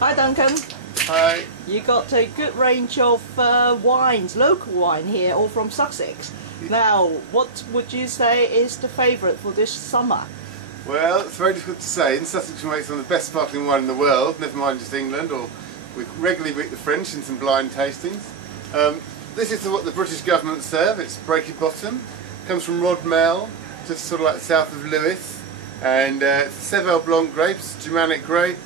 Hi Duncan. Hi. You got a good range of wines, local wine here, all from Sussex. Now, what would you say is the favourite for this summer? Well, it's very difficult to say. In Sussex we make some of the best sparkling wine in the world, never mind just England, or we regularly beat the French in some blind tastings. This is what the British government serve. It's Breaky Bottom. Comes from Rodmell, just sort of like south of Lewis. And it's Seville Blanc grapes, Germanic grape.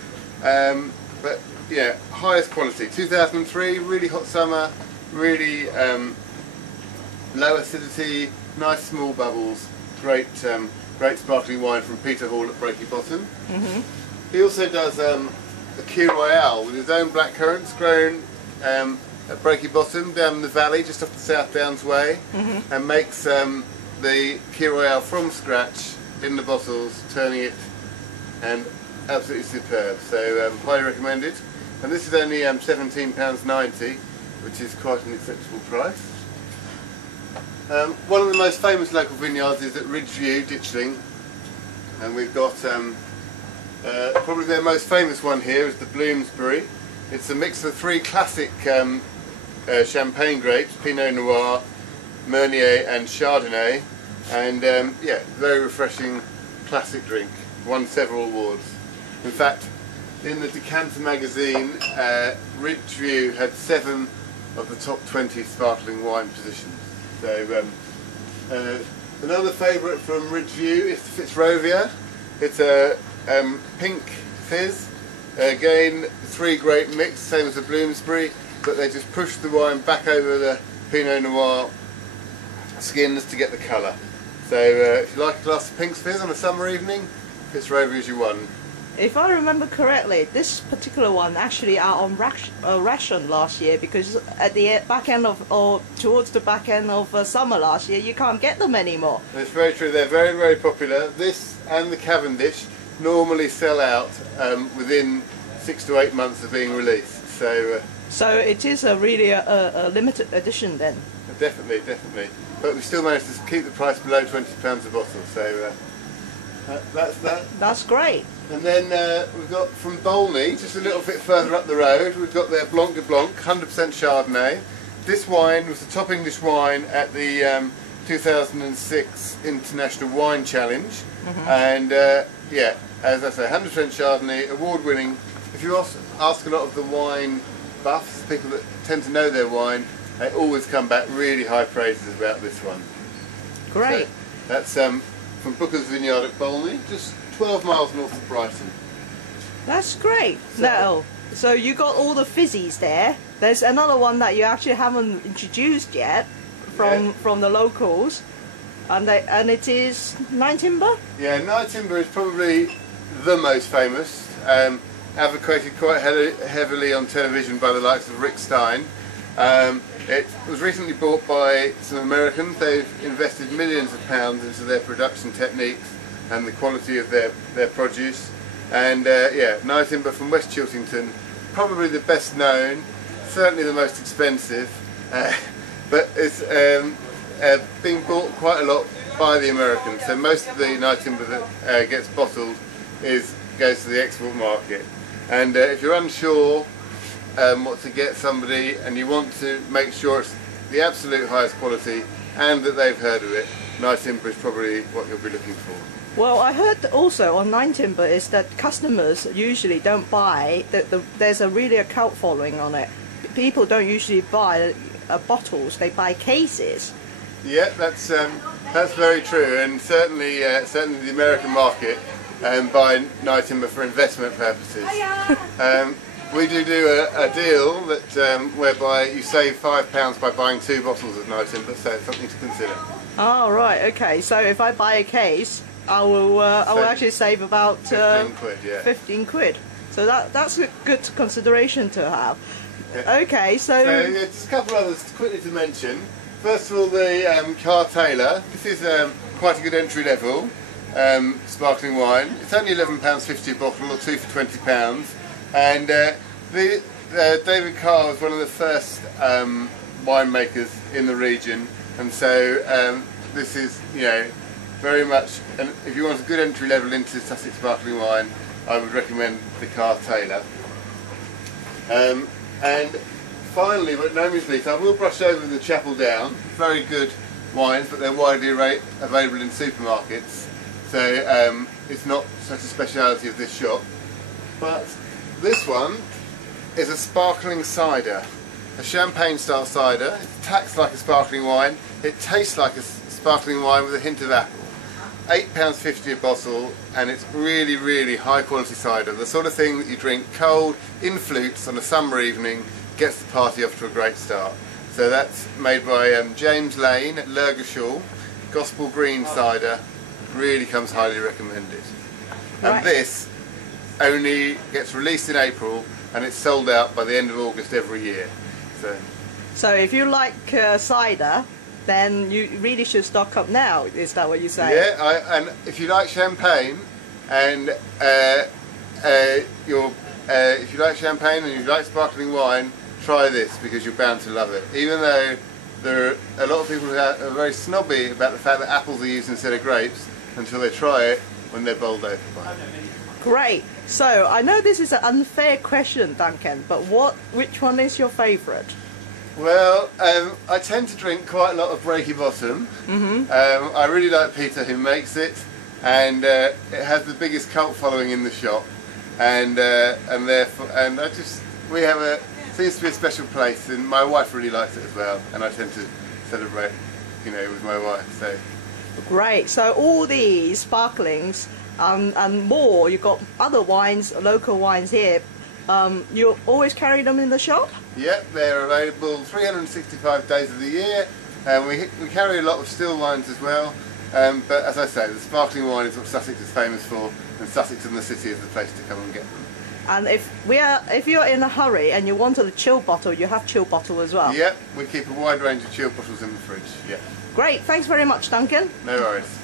But yeah, highest quality. 2003, really hot summer, really low acidity, nice small bubbles. Great sparkling wine from Peter Hall at Breaky Bottom. He also does a Key Royale with his own blackcurrants grown at Breaky Bottom down in the valley just off the South Downs Way, and makes the Key Royale from scratch in the bottles, turning it, and absolutely superb. So highly recommended. And this is only £17.90, which is quite an acceptable price. One of the most famous local vineyards is at Ridgeview, Ditchling, and we've got probably their most famous one here is the Bloomsbury. It's a mix of three classic champagne grapes, Pinot Noir, Meunier and Chardonnay, and yeah, very refreshing classic drink. Won several awards. In fact, in the Decanter magazine, Ridgeview had 7 of the top 20 sparkling wine positions. So another favourite from Ridgeview is the Fitzrovia. It's a pink fizz. Again, 3 grape mix, same as the Bloomsbury, but they just push the wine back over the Pinot Noir skins to get the colour. So if you like a glass of pink fizz on a summer evening, Fitzrovia is your one. If I remember correctly, this particular one actually are on ration last year, because at the back end of, or towards the back end of summer last year, you can't get them anymore. It's very true. They're very, very popular. This and the Cavendish normally sell out within 6 to 8 months of being released. So it is really a limited edition then. Definitely, definitely. But we still managed to keep the price below £20 a bottle. So that's that. That's great. And then we've got from Bolney, just a little bit further up the road, we've got their Blanc de Blanc, 100% Chardonnay. This wine was the top English wine at the 2006 International Wine Challenge. And yeah, as I say, 100% Chardonnay, award-winning. If you ask a lot of the wine buffs, people that tend to know their wine, they always come back really high praises about this one. Great. So that's from Booker's Vineyard at Bolney, just 12 miles north of Brighton. That's great. So you got all the fizzies there. There's another one that you actually haven't introduced yet from the locals, and it is Nyetimber? Yeah, Nyetimber is probably the most famous, advocated quite heavily on television by the likes of Rick Stein. It was recently bought by some Americans. They've invested millions of pounds into their production techniques and the quality of their produce. And yeah, Nyetimber from West Chiltington, probably the best known, certainly the most expensive, but it's being bought quite a lot by the Americans. So most of the Nyetimber that gets bottled goes to the export market. And if you're unsure what to get somebody and you want to make sure it's the absolute highest quality and that they've heard of it, Nyetimber is probably what you'll be looking for. Well, I heard also on Nyetimber is that customers usually don't buy, there's really a cult following on it. People don't usually buy bottles, they buy cases. Yeah, that's very true, and certainly the American market buy Nyetimber for investment purposes. We do a deal that whereby you save £5 by buying 2 bottles of Nyetimber, so it's something to consider. Oh right, okay. So if I buy a case, I will actually save about 15 quid. Yeah. 15 quid. So that's a good consideration to have. Yeah. Okay, so yeah, just a couple others quickly to mention. First of all, the Car Taylor. This is quite a good entry level sparkling wine. It's only £11.50 a bottle, or 2 for £20. And David Carr was one of the first winemakers in the region, and so this is, you know, very much, and if you want a good entry level into Sussex sparkling wine, I would recommend the Car Taylor. And finally, but no means least, I will brush over the Chapel Down. Very good wines, but they're widely available in supermarkets, so it's not such a speciality of this shop. But this one is a sparkling cider, a champagne-style cider. It tastes like a sparkling wine. It tastes like a sparkling wine with a hint of apple. £8.50 a bottle, and it's really, really high-quality cider. The sort of thing that you drink cold in flutes on a summer evening, gets the party off to a great start. So that's made by James Lane at Lurgashaw. Gospel Green cider, really comes highly recommended. And Right. this only gets released in April, and it's sold out by the end of August every year. So if you like cider, then you really should stock up now. Is that what you say? Yeah, and if you like champagne, and if you like champagne and you like sparkling wine, try this, because you're bound to love it. Even though there are a lot of people who are very snobby about the fact that apples are used instead of grapes, until they try it when they're bowled over by it. Great. So I know this is an unfair question, Duncan, but which one is your favourite? Well, I tend to drink quite a lot of Breaky Bottom. I really like Peter who makes it, and it has the biggest cult following in the shop, and therefore, we have seems to be a special place, and my wife really likes it as well, and I tend to celebrate, with my wife. So Great. So all these sparklings and more, you've got other wines, local wines here. You always carry them in the shop? Yep, they're available 365 days of the year, and we carry a lot of still wines as well. But as I say, the sparkling wine is what Sussex is famous for, and Sussex and the city is the place to come and get them. And if you're in a hurry and you wanted a chill bottle, you have chill bottle as well? Yep, we keep a wide range of chill bottles in the fridge. Yep. Great, thanks very much, Duncan. No worries.